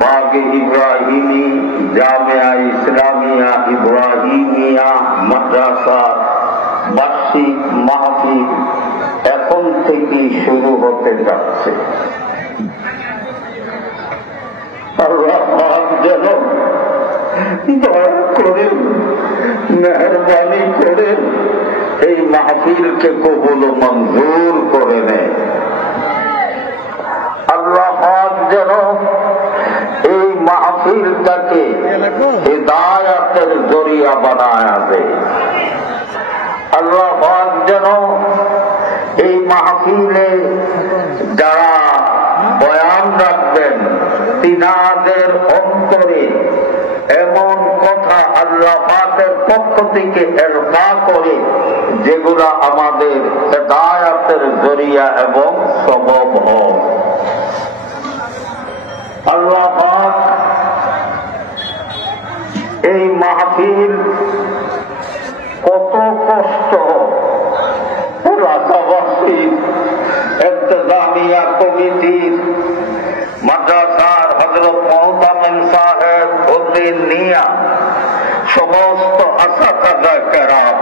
बागे इब्राहिमी जामिया इस्लामिया इब्राहिमिया মাদ্রাসা বার্ষিক মাহফিল এখন থেকেই শুরু হতে যাচ্ছে। আল্লাহ যেন দয়া করে মেহরবানি করে এই মাহফিলকে কবুল মঞ্জুর করে নেয়। আল্লাহ যেন এই মাহফিলটাকে হিদায়াতের জরিয়া বানায়া দেয়। আল্লাহ যেন এই মাহফিলে যারা বয়ান রাখবেন তিনাদের অন্তরে এমন কথা আল্লাহ পাকের পক্ষ থেকে এরফা করে যেগুলা আমাদের হিদায়াতের জরিয়া এবং সবব হয়। আল্লাহ পাক এই মাহফিল কত কষ্ট এলাকাবাসী ইন্তেজামিয়া কমিটির মাদ্রাসার হযরত মোহতামিম সাহেব উদ্দিন নিয়া সমস্ত আসাতাজা কেরাম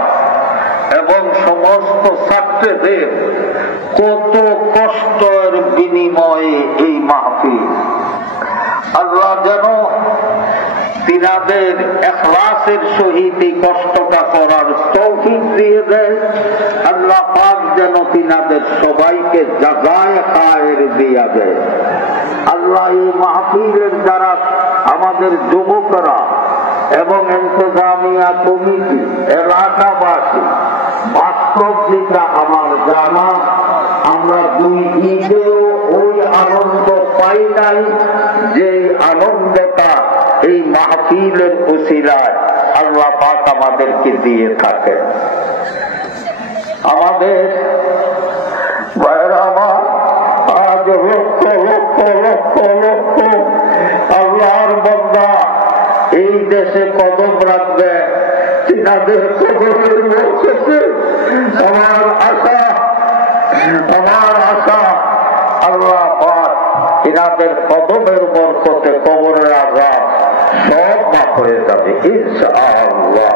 এবং সমস্ত ছাত্রদের কত কষ্টের বিনিময়ে এই মাহফিল আল্লাহ যেন তিনাদের ইখলাসের সহিত এই কষ্টটা করার তৌফিক দিয়ে দেয়। আল্লাহ পাক যেন তিনাদের সবাইকে জাযায়ে খায়ের দিয়া দেয়। আল্লাহ এই মাহফিলের দ্বারা আমাদের যুবকরা এবং ইন্তেজামিয়া কমিটি এলাকাবাসী বাস্তব যেটা আমার জানা আমরা দুই ঈদেও ওই আনন্দ পাই নাই যে আনন্দটা এই মাহফিলের উসিলায় আল্লাহ পাক আমাদেরকে দিয়ে থাকে। আমাদের আজ লক্ষ লক্ষ লক্ষ লক্ষ আল্লাহর বান্দা এই দেশে কদম রাখবে তিনাদের কদমের মধ্যে আমার আশা আল্লাহ পাক তিনাদের কদমের বরকতে কবরের আযাব সব মাফ হয়ে যাবে ইনশাআল্লাহ।